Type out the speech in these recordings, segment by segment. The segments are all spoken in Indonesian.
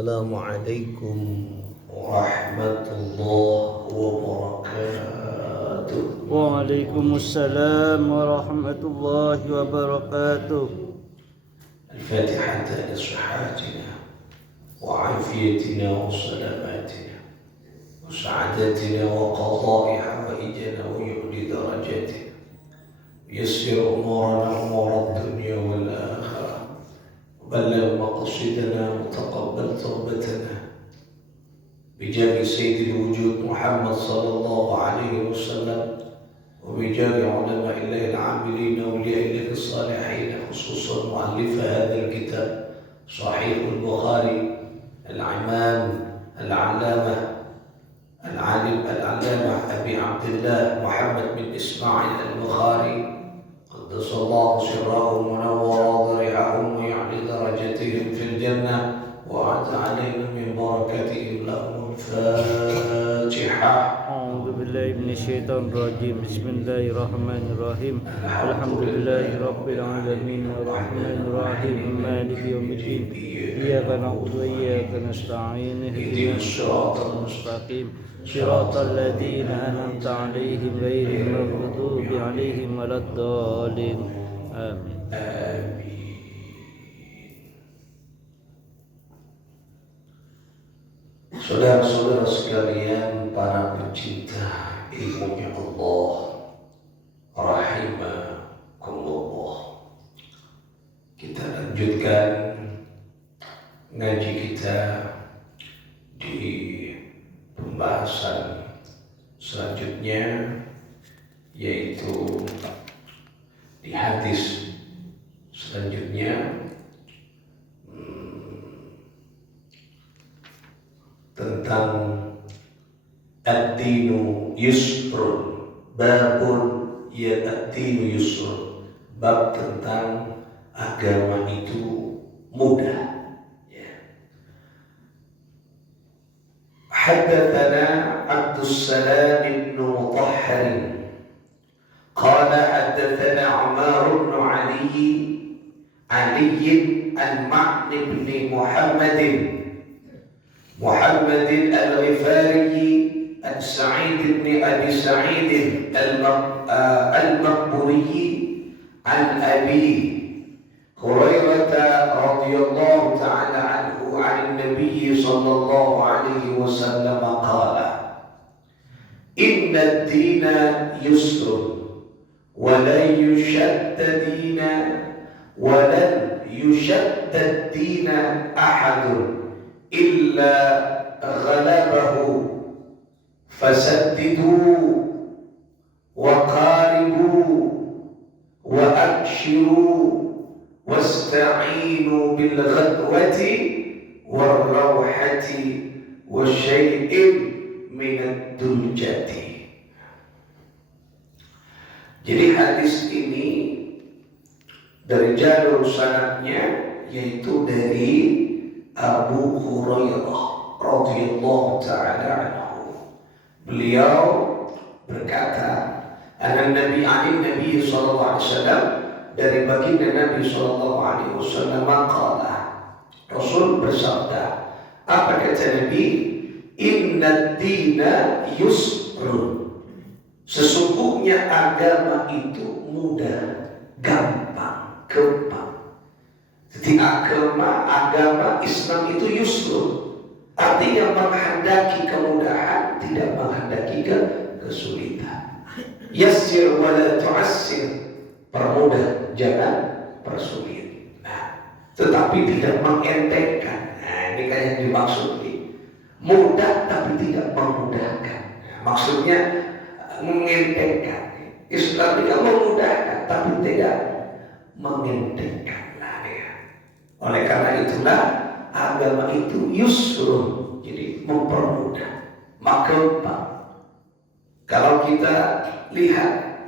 Assalamualaikum warahmatullahi wabarakatuh. Waalaikumsalam warahmatullahi wabarakatuh. Al-Fatihah li-sihhatina wa 'afiyatina wa salamatina wa sa'adatina wa qada'i hawaijana wa yu'li darajatina yassir umurana umur ad-dunya wal akhirah بلغ مقصدنا وتقبل توبتنا بجاه سيد الوجود محمد صلى الله عليه وسلم وبجاه علماء الله العاملين واولياء الله الصالحين خصوصا مؤلف هذا الكتاب صحيح البخاري الإمام العلامة العالم العلامة أبي عبد الله محمد بن إسماعيل البخاري قدس الله سره منور ضريحهم ويعلي درجتهم في الجنة وأعد علينا من بركاتهم لهم الفاتحة. أعوذ بالله من الشيطان الرجيم. بسم الله الرحمن الرحيم. الحمد لله رب العالمين الرحمن الرحيم مالك يوم الدين إياك نعبد وإياك نستعين اهدنا الصراط المستقيم صراط الذين أنعمت عليهم غير المغضوب عليهم ولا الضالين آمين. Saudara-saudara sekalian, para pecinta ilmunya Allah, rahimakumullah. Kita lanjutkan ngaji kita di pembahasan selanjutnya, yaitu di hadis selanjutnya tentang ad-dinu yusrun, babun ya ad-dinu yusrun, bab tentang agama itu mudah. حدثنا عبد السلام بن مطهر قال حدثنا عمار بن علي عن معن بن محمد الغفاري عن سعيد بن أبي سعيد المقبوري عن أبي هريرة رضي الله تعالى عنه عن النبي صلى الله عليه وسلم قال إن الدين يسر ولن يشد الدين أحد إلا غلبه فسددوا وقاربوا وأبشروا واستعينوا بالغدوة والروحة وشيء من الدلجة. Jadi hadis ini dari jalur sanadnya yaitu dari Abu Hurairah radhiyallahu ta'ala anhu. Beliau berkata, Nabi sallallahu alaihi wasallam, dari baginda Nabi sallallahu alaihi wasallam qala, Rasul bersabda, apa kata Nabi? Inna dina yusrun, sesungguhnya agama itu mudah, gampang. Jadi agama Islam itu yusrun, artinya menghendaki kemudahan, tidak menghendaki kesulitan. Yassir wa la tu'assir, permudah jangan persulit. Tetapi tidak mengentengkan. Ini kan yang dimaksud nih. Mudah tapi tidak memudahkan. Maksudnya mengentengkan. Islam tidak memudahkan tapi tidak mengentengkan. Oleh karena itulah agama itu yusrun, jadi mempermudah, gampang. Kalau kita lihat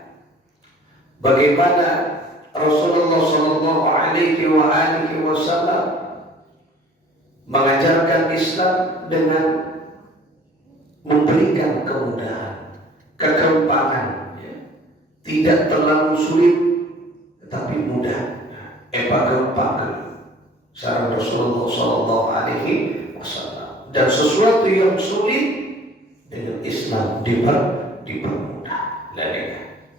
bagaimana Rasulullah Shallallahu Alaihi Wasallam mengajarkan Islam dengan memberikan kemudahan, kegampangan, tidak terlalu sulit, tetapi mudah. Gampang. Sarang Rasulullah Shallallahu Alaihi wasallam. Dan sesuatu yang sulit dengan Islam dipermudah.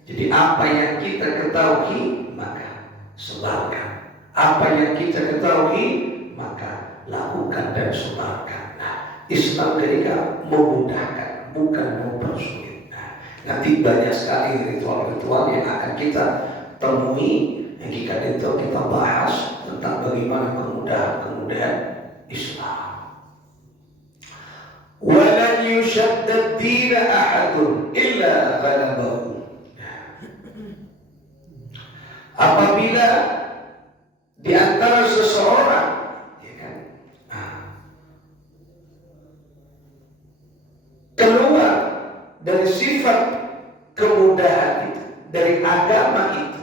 Jadi apa yang kita ketahui maka sebarkan. Apa yang kita ketahui maka lakukan dan sebarkan. Nah, Islam ketika memudahkan, bukan mempersulit. Nah, nanti banyak sekali ritual-ritual yang akan kita temui jika itu kita bahas tentang bagaimana kemudahan Islam. Walan yushaddad dina ahadun illa ghalabahu. Apabila di antara seseorang keluar dari sifat kemudahan itu, dari agama itu,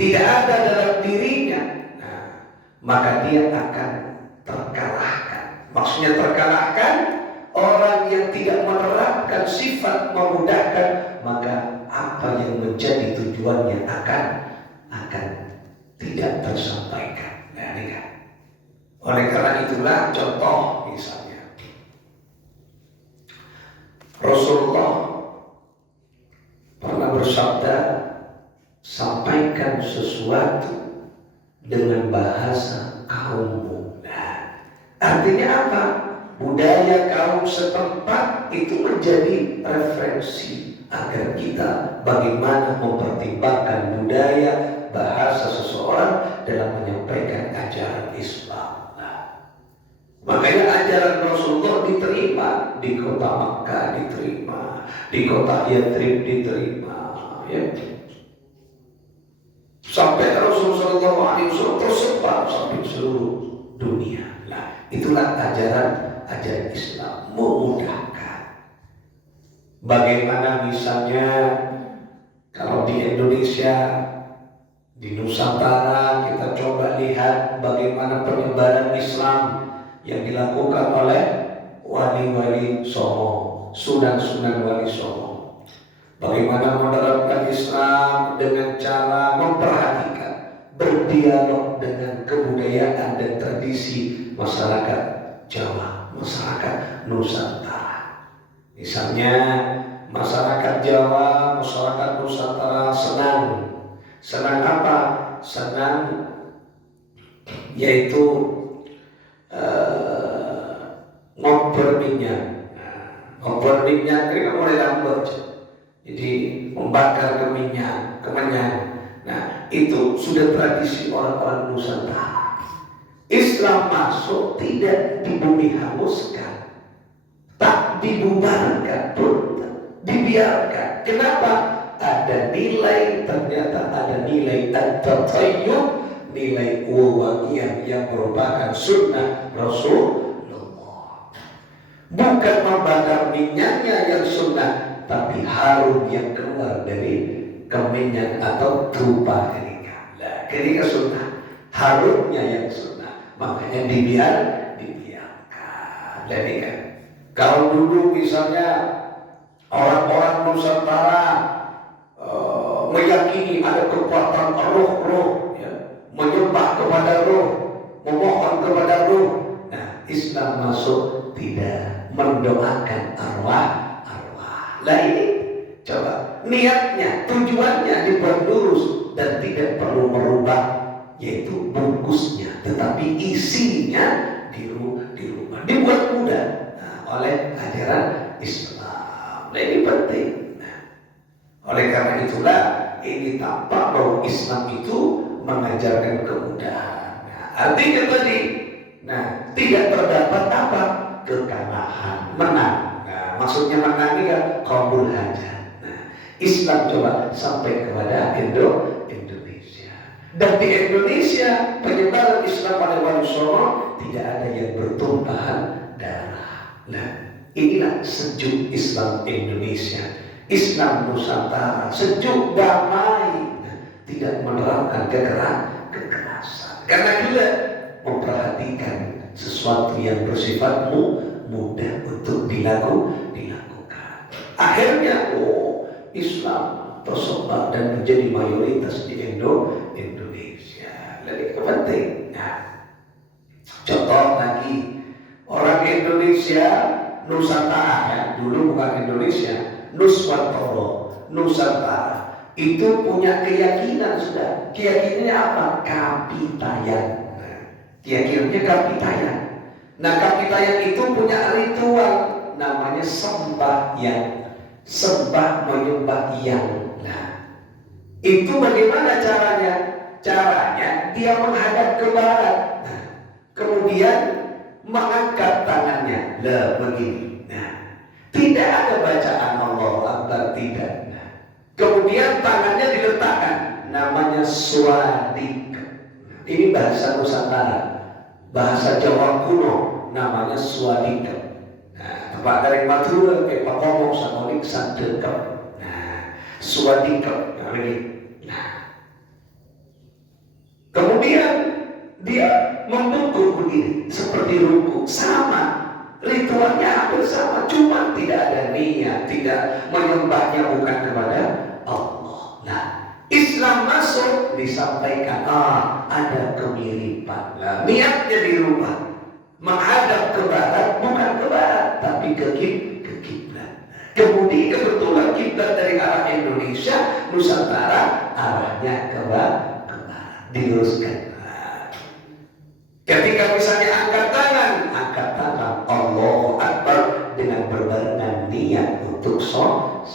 tidak ada dalam dirinya, maka dia akan terkalahkan. Maksudnya terkalahkan orang yang tidak menerapkan sifat memudahkan, maka apa yang menjadi tujuannya akan tidak tersampaikan. Oleh karena itulah contoh misalnya Rasulullah pernah bersabda, sampaikan sesuatu dengan bahasa kaummu. Artinya apa? Budaya kaum setempat itu menjadi referensi agar kita bagaimana mempertimbangkan budaya bahasa seseorang dalam menyampaikan ajaran Islam. Makanya ajaran Rasulullah diterima di kota Makkah, diterima di kota Yathrib, diterima, ya. Sampai Rasulullah SAW tersebar sampai seluruh dunia. Itulah ajaran Islam, memudahkan. Bagaimana misalnya kalau di Indonesia, di Nusantara, kita coba lihat bagaimana penyebaran Islam yang dilakukan oleh wali-wali Songo, sunan-sunan wali Songo. Bagaimana menerapkan Islam dengan cara memperhatikan, berdialog dengan kebudayaan dan tradisi masyarakat Jawa, masyarakat Nusantara. Misalnya masyarakat Jawa, masyarakat Nusantara senang apa? Senang yaitu ngoper minyak. Ngoper minyak ini kan mulai lambat. Jadi membakar kemenyan. Nah, itu sudah tradisi orang-orang Nusantara. Islam masuk tidak dibumi hanguskan, tak dibubarkan pun, dibiarkan. Kenapa? Ada nilai, ternyata ada nilai at-tatayyub, nilai wawangian yang merupakan sunnah Rasulullah. Bukan membakar minyaknya yang sunnah, tapi harum yang keluar dari kemenyan atau tupa kenika. Kenika sunnah, harumnya yang sunnah. Makanya dibiarkan. Jadi kan, kalau dulu misalnya orang-orang Nusantara meyakini ada kekuatan roh, ya, menyembah kepada roh, memohon kepada roh. Nah, Islam masuk tidak mendoakan arwah. Lah ini coba niatnya, tujuannya dibuat lurus dan tidak perlu merubah, yaitu bungkusnya, tetapi isinya dirubah, dibuat mudah oleh ajaran Islam. Nah, ini penting. Oleh karena itulah ini tampak bahwa Islam itu mengajarkan kemudahan. Artinya tadi, tidak terdapat apa? Kekalahan, menang. Maksudnya menang ini kan qabul hajat. Islam coba sampai kepada Indonesia. Dan di Indonesia penyebaran Islam pada wali Songo tidak ada yang bertumpahan darah. Inilah sejuk Islam Indonesia, Islam Nusantara, sejuk damai, tidak menerapkan kekerasan. Karena juga memperhatikan sesuatu yang bersifat mudah untuk dilakukan. Akhirnya Islam tersebar dan menjadi mayoritas di Indonesia. Jadi penting. Contoh lagi, orang Nusantara ya, dulu bukan Indonesia, Nuswantoro, Nusantara itu punya keyakinan sudah. Keyakinannya apa? Kapitayan. Keyakinannya kapitayan. Nah, kapitayan itu punya ritual namanya sembahyang, sembah menyembah yang. Nah, itu bagaimana caranya? Caranya dia menghadap ke barat. Nah, kemudian mengangkat tangannya, begini. Nah, tidak ada bacaan Allah Akbar, tidak. Nah, kemudian tangannya diletakkan, namanya swadik. Ini bahasa Nusantara, bahasa Jawa kuno, namanya swadik. Nah, tempat dari Madura, Pak ngomong sama Liksan dekap. Nah, swadik. Nah, ini. Nah, kemudian dia membungkuk begini, seperti ruku, sama. Ritualnya hampir sama, cuma tidak ada niat, tidak menyembahnya bukan kepada Allah. Nah, Islam masuk disampaikan, ada kemiripan. Nah, niatnya dirubah, menghadap ke barat, bukan ke barat, tapi ke kiblat. Kemudian kebetulan kiblat dari arah Indonesia, Nusantara, arahnya ke barat, diluruskan. Ketika misalnya angkat tangan Allahu Akbar dengan berbarengan niat untuk sholat.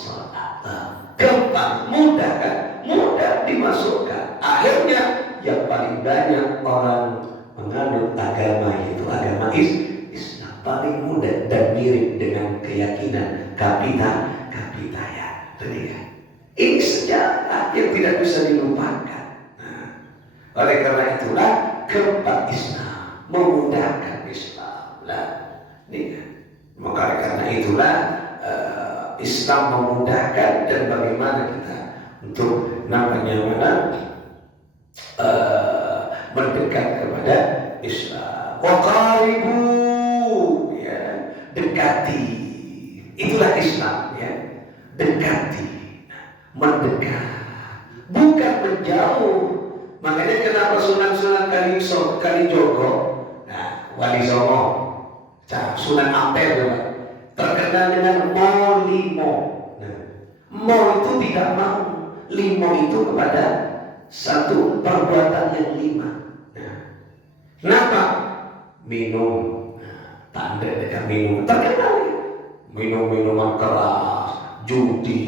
Gampang, mudah kan? Mudah dimasukkan. Akhirnya yang paling banyak orang menganut agama itu agama Islam, paling mudah dan mirip dengan keyakinan kapitayan. Ini sejarah yang tidak bisa dilupakan. Oleh karena itulah keempat Islam memudahkan Islam. Maka karena itulah Islam memudahkan dan bagaimana kita untuk mendekat kepada Islam. Waqaribu, ya, dekati. Itulah Islam, ya, dekati, mendekat, bukan menjauh. Makanya kenapa Sunan Kalijogo, Wali Songo, Sunan Ampel terkenal dengan Molimo. Mo itu tidak mau, limo itu kepada satu perbuatan yang lima. Kenapa? Minum, tanda dengan minum, terkenal ya. Minum-minuman keras, judi,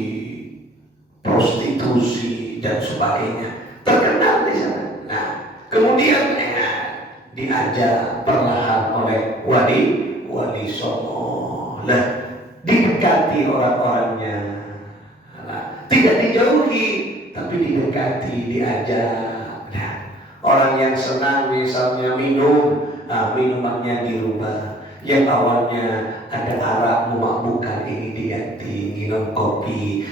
prostitusi dan sebagainya. Terkenal di sana. Nah, kemudian diajak perlahan oleh Wali Songo. Didekati orang-orangnya. Tidak dijauhi, tapi didekati, diajak. Nah, orang yang senang misalnya minum, minumannya dirubah. Yang awalnya ada arak memabukkan, ini diganti minum kopi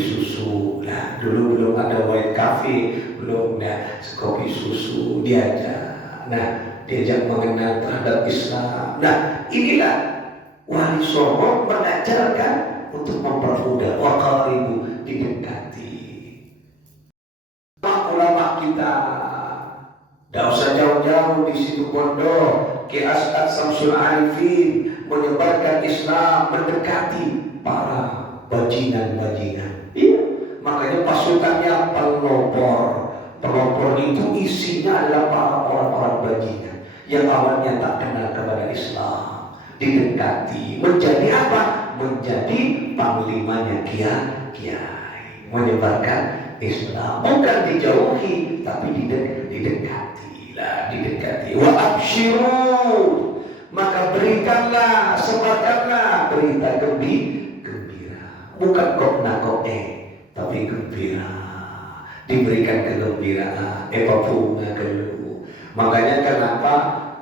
susu. Nah, dulu belum ada white coffee, belum ada kopi susu, diajak. Nah, diajak mengenal terhadap Islam. Nah, inilah Wali Songo mengajarkan untuk mempermudah. Waqaribu, didekati. Ulama kita, tidak usah jauh-jauh di situ pondok. Ki As'ad Samsul Arifin menyebarkan Islam, mendekati para bajingan. Iya, makanya pasukannya pelopor itu isinya adalah para orang-orang bajingan yang awalnya tak kenal kepada Islam. Didekati, menjadi apa? Menjadi panglimanya kiai, menyebarkan Islam, bukan dijauhi tapi didekati. Wa absyiru, maka berikanlah, sebarkanlah berita gembira, bukan kokna-koke, tapi gembira. Diberikan kegembiraan, bunga gelu. Makanya kenapa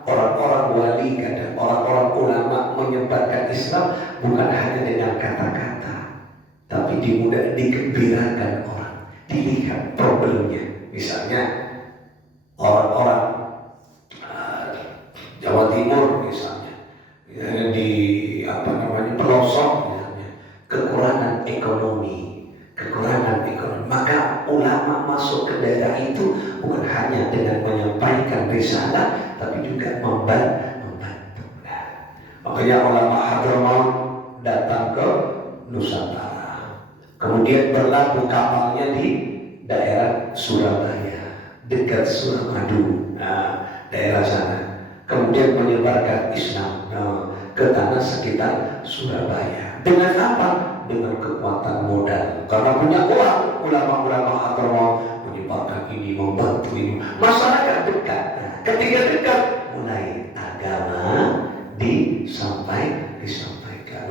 orang-orang wali dan orang-orang ulama menyebarkan Islam bukan hanya dengan kata-kata, tapi digembirakan orang, dilihat problemnya. Misalnya orang-orang Jawa Timur misalnya, di pelosok misalnya, kekurangan ekonomi, maka ulama masuk ke daerah itu bukan hanya dengan menyampaikan risalah, tapi juga membantu. Makanya ulama Hadramaut datang ke Nusantara. Kemudian berlabuh kapalnya di daerah Surabaya, dekat Suramadu, daerah sana. Kemudian menyebarkan Islam ke tanah sekitar Surabaya. Dengan apa? Dengan kekuatan modal. Karena punya uang, ulama-ulama Hadramaut menyebarkan ini, membantu ini. Masyarakat dekat. Ketika dekat, mulai agama disampaikan.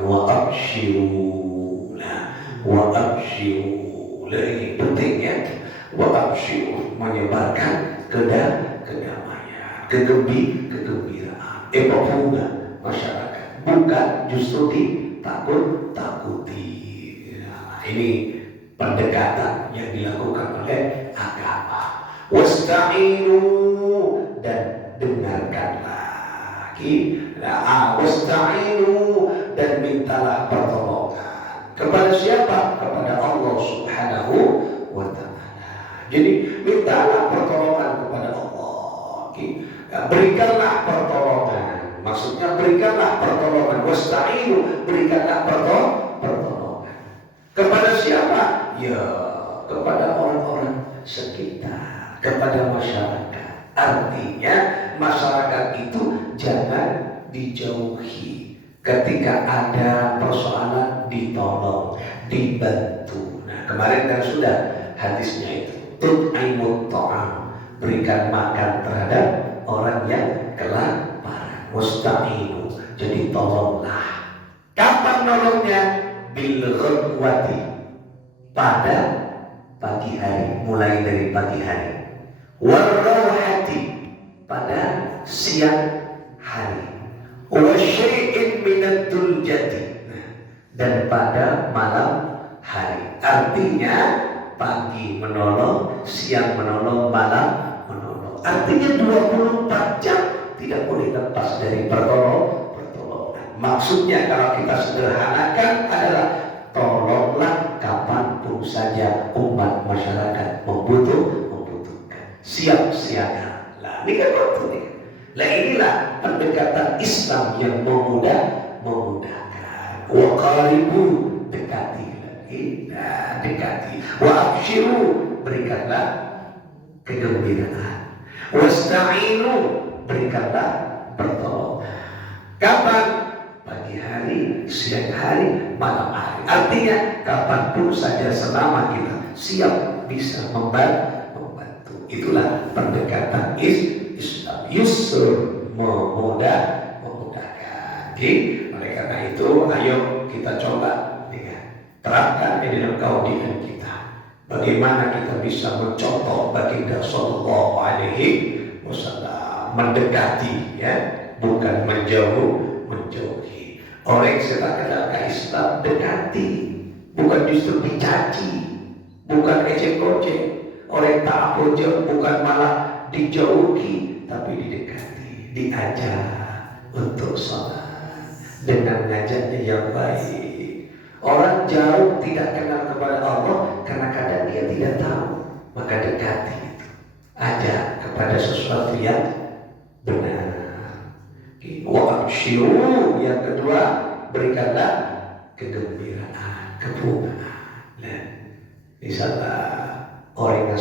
Wa abshiru, ini pentingnya. Wa abshiru, menyebarkan kedamaian, kegembiraan, bunga masyarakat, bukan justru ditakut-takuti. Ini pendekatan yang dilakukan oleh agama. Wasta'inu, dan dengarkanlah. Wasta'inu, dan mintalah pertolongan. Kepada siapa? Kepada Allah Subhanahu wa ta'ala. Jadi mintalah pertolongan kepada Allah. Berikanlah pertolongan. Maksudnya berikanlah pertolongan. Wasta'inu, berikanlah pertolongan. Kepada siapa? Ya, kepada orang-orang sekitar, kepada masyarakat. Artinya masyarakat itu jangan dijauhi. Ketika ada persoalan ditolong, dibantu. Nah, kemarin kan sudah hadisnya itu. Tut'imut ta'am, berikan makan terhadap orang yang kelaparan. Wasta'inu, jadi tolonglah. Kapan nolongnya? Bil ghadwati, pada pagi hari, mulai dari pagi hari. Warrawhati, pada siang hari. Wasyai'in minad duljati, dan pada malam hari. Artinya pagi menolong, siang menolong, malam menolong. Artinya 24 jam tidak boleh lepas dari pertolongan. Maksudnya kalau kita sederhanakan adalah tolonglah kapanpun saja umat masyarakat membutuhkan. Siap siaga. Lah ini kan betul. Nah inilah pendekatan Islam yang memudahkan. Wa qaribu, dekati lagi. Nah, dekati. Wa abshiru, berikanlah kegembiraan. Wasta'inu, berikanlah pertolongan. Kapan? Pagi hari, siang hari, malam hari. Artinya kapanpun saja selama kita siap bisa membantu. Itulah pendekatan Islam. Yusr, memudahkan. Jadi oleh karena itu, ayo kita coba terapkan di dalam kaudingan kita. Bagaimana kita bisa mencontoh baginda Sallallahu Alaihi Wasallam, mendekati, ya, bukan menjauhi. Orang yang kita kenal ke Islam, dekati, bukan justru dicaci, bukan ejek-ojek. Orang yang tak bojok, bukan malah dijauhi, tapi didekati, diajak untuk sholat dengan ngajaknya yang baik. Orang jauh tidak kenal kepada Allah karena kadang dia tidak tahu, maka dekati itu, ajak kepada sesuatu yang benar. Wa abshiru, yang kedua, berikanlah kegembiraan, kebungaan. Nah, misalnya orang yang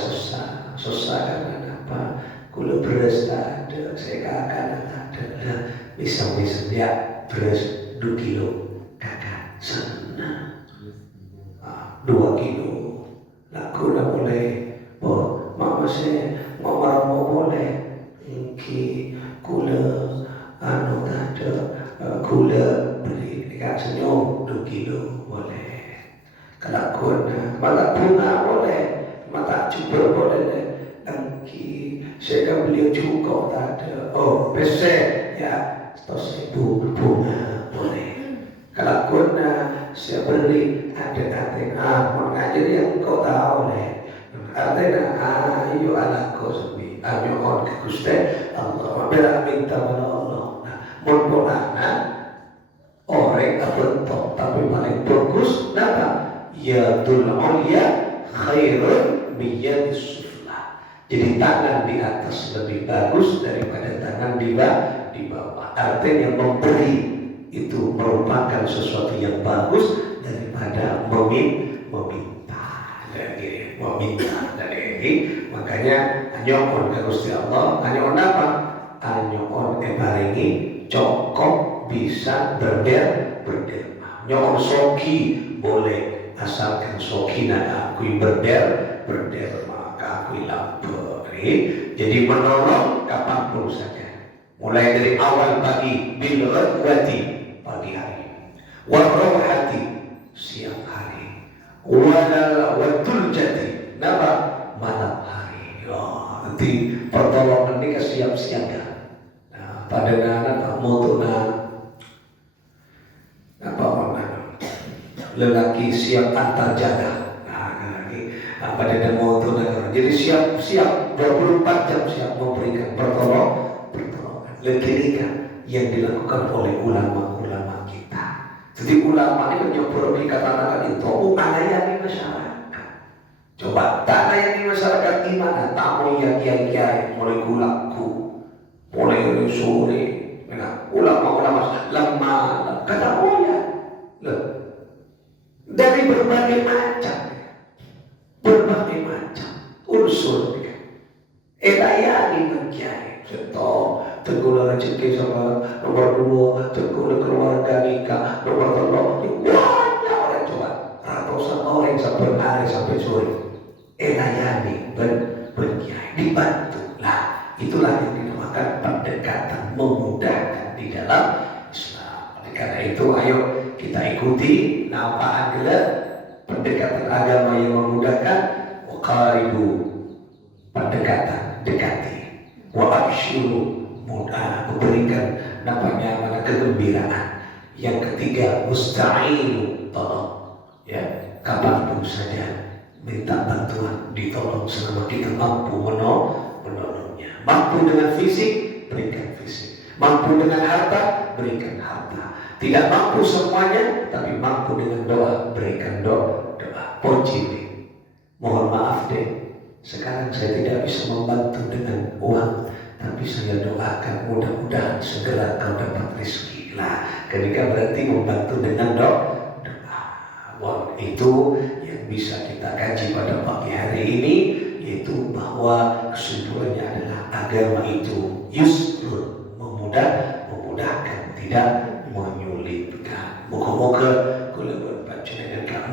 susah karena apa? Gula beras tak ada, saya kakak tak ada. Misalnya dia beras 2 kilo, kakak senang. 2 kilo, laku dah boleh. Oh, mama saya mau boleh. Ingki gula tak ada, gula beli dekat senyum 2 kilo boleh. Kalau kuna malah bunga boleh, mata cuba boleh. Angki saya kan beli cukup tak ada. Oh besar ya, 100.000 bunga boleh. Kalau kuna saya beli ada mengajar yang kau tahu leh. Artinya ayo anakku sebi, ayo on ke Gusti Allah. Bela minta kepada Allah. Mumpun anak orang bentuk tapi paling bagus kenapa? Ya ulya khairun min sufla. Jadi tangan di atas lebih bagus daripada tangan di bawah. Artinya memberi itu merupakan sesuatu yang bagus daripada meminta. Jadi makanya anyokon ka Gusti Allah, anyokon apa? Anyokon paringi cokok bisa berderma. Nyokon soki boleh asalkan soki na akui berderma akui lamperi. Jadi menolong kapanpun saja. Mulai dari awal pagi bil ghadwati pagi hari, warauhati siang hari, wadul jati malam hari. Nanti pertolongan ini siap-siaga. Nah, pada anak moto lelaki siap antar jaga. Pada moto jadi siap 24 jam siap memberikan pertolongan lekirikan yang dilakukan oleh ulama-ulama kita. Jadi ulama ini menyebut kata-kata itu melayani masyarakat. Coba tak layani masyarakat gimana? Tamu yang kiai-kiai mulai gulaku, mulai sore, ulama-ulama lemah, kata ya, dari berbagai macam unsur. Layani kiai, contoh tegulah rezeki sama nomor 2, tegulah keluarga nikah, nomor 3, banyak orang coba ratusan orang sampai hari sampai sore. Layani berkiai, dibantu lah. Itulah yang dinamakan pendekatan memudahkan di dalam Islam. Oleh karena itu ayo kita ikuti nampak adalah pendekatan agama yang memudahkan. Waqaribu, pendekatan dekati, wa abshiru, mudah memberikan namanya kegembiraan. Yang ketiga musta'inu, tolong ya, kapanpun saja minta bantuan, ditolong selama kita mampu menolongnya. Mampu dengan fisik, berikan fisik. Mampu dengan harta, berikan harta. Tidak mampu semuanya, tapi mampu dengan doa, berikan doa. Poci, mohon maaf deh, sekarang saya tidak bisa membantu dengan uang, tapi saya doakan mudah-mudahan segera kau dapat rezeki. Lah, ketika berarti membantu dengan doa. Itu yang bisa kita kaji pada pagi hari ini, yaitu bahwa kesimpulannya adalah agama itu yusrun, memudahkan, tidak menyulitkan. Moga-moga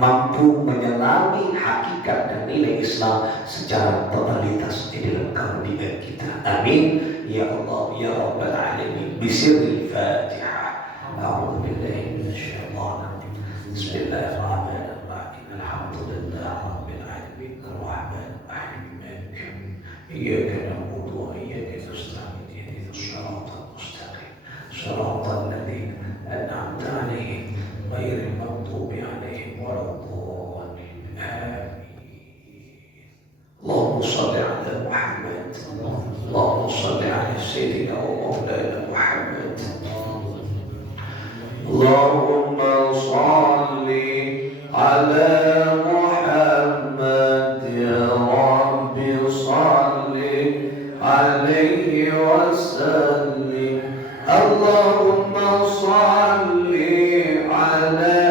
mampu menyelami hakikat dan nilai Islam secara totalitas di dalam kehidupan kita. Amin ya Allah ya Rabbal Alamin. Bismillahirrahmanirrahim. A'udzu billahi minasyaitonir rajim. Bismillahirrahmanirrahim. Alhamdulillahirabbil alamin. Arrahmanir rahim. Iyyaka na'budu wa iyyaka nasta'in. Ihdinas siratal mustaqim. Siratal ladzina an'amta 'alaihim ghairil maghdubi 'alaihim waladdallin. Allahumma shalli 'ala Muhammad. Allahumma shalli 'ala sayyidina wa maulana Muhammad. Allahumma shalli 'ala Muhammad ya Rabbi shalli 'alaihi wa sallim. Allahumma shalli 'ala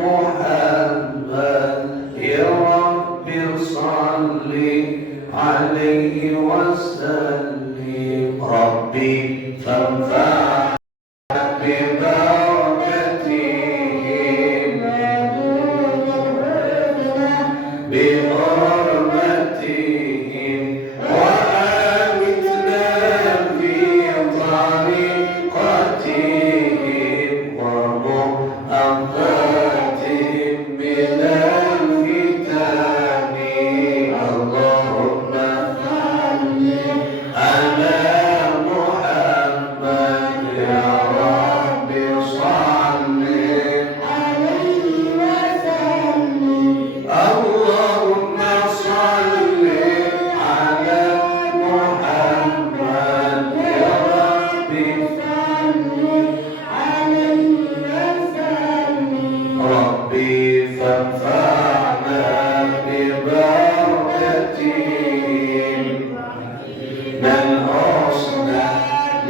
Muhammad ya Rabbi shalli 'alaihi wa sallim. Rabbi fanfa'na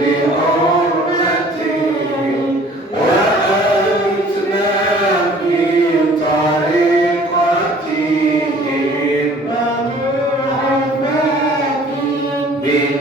بحرمتهم bin